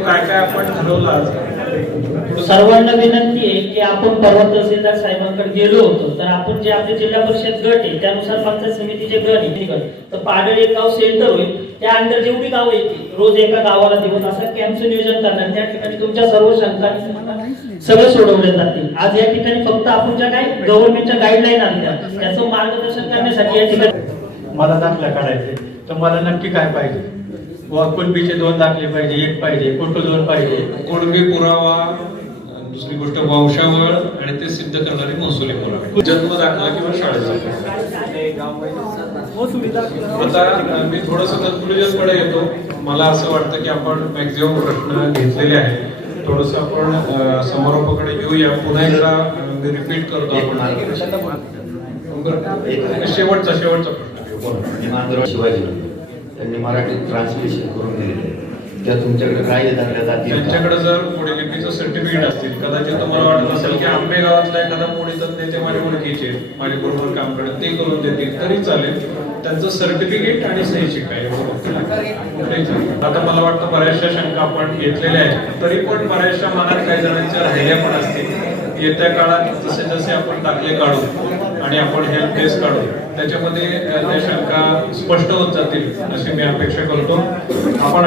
काय काय आपण ठरवलं सर्वांना विनंती आहे की आपण परवा तहसीलदार साहेबांकडे गेलो होतो तर आपण जे आपले जिल्हा परिषद गट आहे त्यानुसार पंचायत समितीचे गट आहे गट तर पाडळ एक गाव सेंटर होईल त्या अंडर जेवढी गावं येतील रोज एका गावाला देऊन असं कॅम्पचं नियोजन करणार त्या ठिकाणी तुमच्या सर्व शंका सगळे सोडवले जातील. आज या ठिकाणी फक्त आपण ज्या काही गव्हर्नमेंटच्या गाईडलाईन आणल्या त्याचं मार्गदर्शन करण्यासाठी या ठिकाणी मला दाखला काढायचे तर मला नक्की काय पाहिजे? कुणबीचे दोन दाखले पाहिजे एक पाहिजे फोटो दोन पाहिजे? कोणबी पुरावा? दुसरी गोष्ट वंशावळ आणि ते सिद्ध करणारे महसुली पुरावे. जन्म दाखला किंवा शाळेचा आता मी थोडस कन्क्लुजनकडे येतो. मला असं वाटतं की आपण मॅक्झिमम प्रश्न घेतलेले आहेत. थोडस आपण समारोपाकडे येऊया पुन्हा एकदा मी रिपीट करतो आपण. शेवटचा शेवटचा प्रश्न. घेऊ बोला. इमानदार शिवाजी. त्यांनी मराठीत ट्रान्सलेशन करून दिलेले त्या तुमच्याकडे काय झाले त्यांच्याकडे जर पुढे लिपीचं सर्टिफिकेट असतील कदाचित तुम्हाला वाटत असेल की आंबे गावातला एखादा मोडी तज्ञ ते माझ्या ओळखीचे माझ्या बरोबर काम करत ते करून देतील तरी चालेल. त्यांचं सर्टिफिकेट आणि सही शिकाय आता मला वाटतं बऱ्याचशा शंका आपण घेतलेल्या आहेत. तरी पण बऱ्याचशा मनात काही जणांच्या राहिल्या पण असतील. येत्या काळात जसे जसे आपण दाखले काढू आणि आपण हेल्प डेस्क काढू. त्याच्यामध्ये त्या शंका स्पष्ट होत जातील अशी मी अपेक्षा करतो. आपण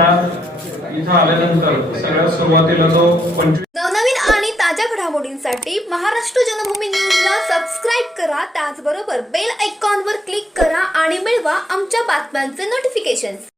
इथं आल्यानंतर सगळ्यात सुरुवातीला जो पंचवीस नवनवीन आणि ताज्या घडामोडींसाठी महाराष्ट्र जनभूमी न्यूजला सबस्क्राईब करा. त्याचबरोबर बेल आयकॉनवर क्लिक करा आणि मिळवा आमच्या बातम्यांचे नोटिफिकेशन्स